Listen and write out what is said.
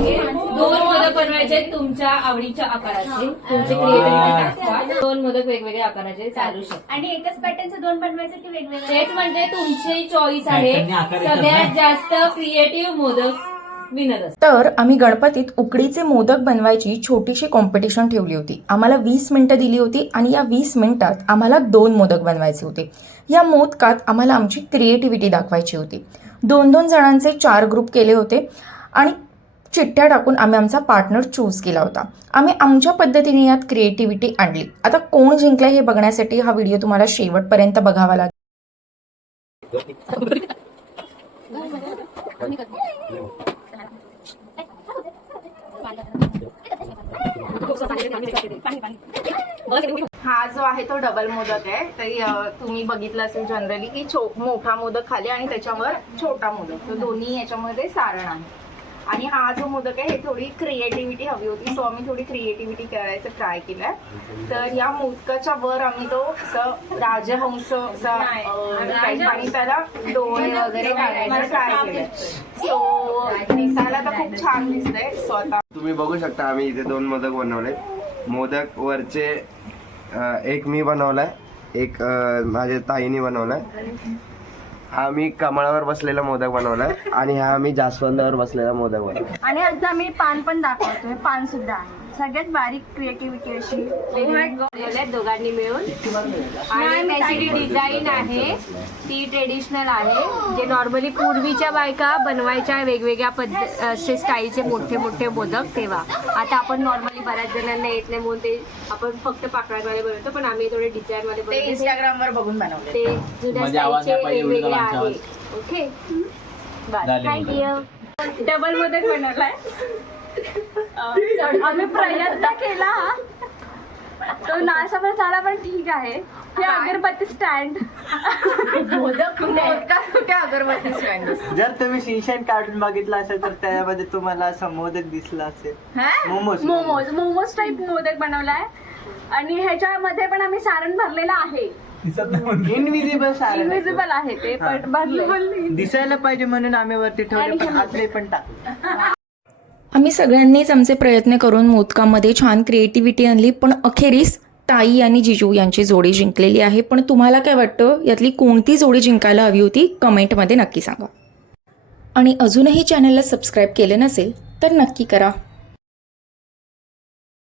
हे दोन मोदक बनवायचे तुमच्या आवडीच्या आकाराचे. तुमचे क्रिएटिव्हिटी दोन मोदक वेगवेगळ्या आकाराचे चालू शकतात. आणि एकच पॅटर्नचे दोन बनवायचे की वेगवेगळे? तेच म्हणजे तुमची चॉईस आहे. सगळ्यात? जास्त क्रिएटिव्ह मोदक तर आम्ही गणपतीत उकडीचे मोदक बनवायची छोटीशी कॉम्पिटिशन ठेवली होती. आम्हाला वीस मिनिटं दिली होती आणि या वीस मिनिटात आम्हाला दोन मोदक बनवायचे होते. या मोदकात आम्हाला आमची क्रिएटिव्हिटी दाखवायची होती. दोन दोन जणांचे चार ग्रुप केले होते आणि चिठ्ठ्या टाकून आम्ही आमचा पार्टनर चूज केला होता. आम्ही आमच्या पद्धतीने यात क्रिएटिव्हिटी आणली. आता कोण जिंकलं हे बघण्यासाठी हा व्हिडिओ तुम्हाला शेवटपर्यंत बघावा लागेल. हा जो आहे तो डबल मोदक आहे. तरी तुम्ही बघितलं असेल जनरली की मोठा मोदक खाली आणि त्याच्यावर छोटा मोदक. तर दोन्ही याच्यामध्ये सारण आहे. आणि हा जो मोदक आहे हे थोडी क्रिएटिव्हिटी हवी होती. सो आम्ही थोडी क्रिएटिव्हिटी करायचं ट्राय केलंय. तर या मोदकाच्या वर आम्ही तो असं राजहंस असा आणि त्याला डोळे वगैरे काढायचं ट्राय केलंय. सो दिसायला तर खूप छान दिसतंय. सो आता तुम्ही बघू शकता आम्ही इथे दोन मोदक बनवले. मोदक वरचे एक मी बनवलाय एक माझ्या ताईने बनवलाय. हा मी कमळावर बसलेला मोदक बनवलाय आणि हा मी जास्वंदावर बसलेला मोदक बनवलाय आणि आता मी पान पण दाखवतोय. पान सुद्धा आहे. सगळ्यात बारीक क्रिएटिव्हिटी अशी बनवलंय दोघांनी मिळून. आणि त्याची जी डिझाईन आहे. ती ट्रेडिशनल आहे. जे नॉर्मली पूर्वीच्या बायका बनवायच्या वेगवेगळ्या पद्धत असे स्टाईलचे मोठे मोठे मोदक तेव्हा. आता आपण नॉर्मली बऱ्याच जणांना येत नाही म्हणून ते आपण फक्त पाकळ्याद्वारे बनवतो पण आम्ही थोडे डिझाईन मध्ये ते बनवतो. इंस्टाग्राम वर बघून बनवले ते जुन्या आवाज स्टाईलचे पाहिजे, वेगवेगळे आवाज. आहे ओके झाले डबल मोदक बनवलाय. अं, आम्ही प्रयत्न केला. तो नासा पण झाला पण ठीक आहे. हे अगरबत्ती स्टँड. मोदक कुठे? अगरबत्ती स्टँड? जर तुम्ही शिनशाईन कार्टून बघितला असेल तर त्यामध्ये तुम्हाला असं मोदक दिसला असेल. मोमोज. मोमोज. मोमोज टाईप मोदक बनवलाय. आणि ह्याच्यामध्ये पण आम्ही सारण भरलेलं आहे. इनविजिबल सारण इनविजिबल आहे ते पण भरले दिसायला पाहिजे म्हणून आम्ही वरती ठेवले पण पण टाकले आम्ही सगळ्यांनीच आमचे प्रयत्न करून मोदकामध्ये छान क्रिएटिव्हिटी आणली पण अखेरीस ताई आणि जिजू यांची जोडी जिंकलेली आहे. पण तुम्हाला काय वाटतं? यातली कोणती जोडी जिंकायला हवी होती? कमेंटमध्ये नक्की सांगा. आणि अजूनही चॅनलला सबस्क्राईब केले नसेल तर नक्की करा.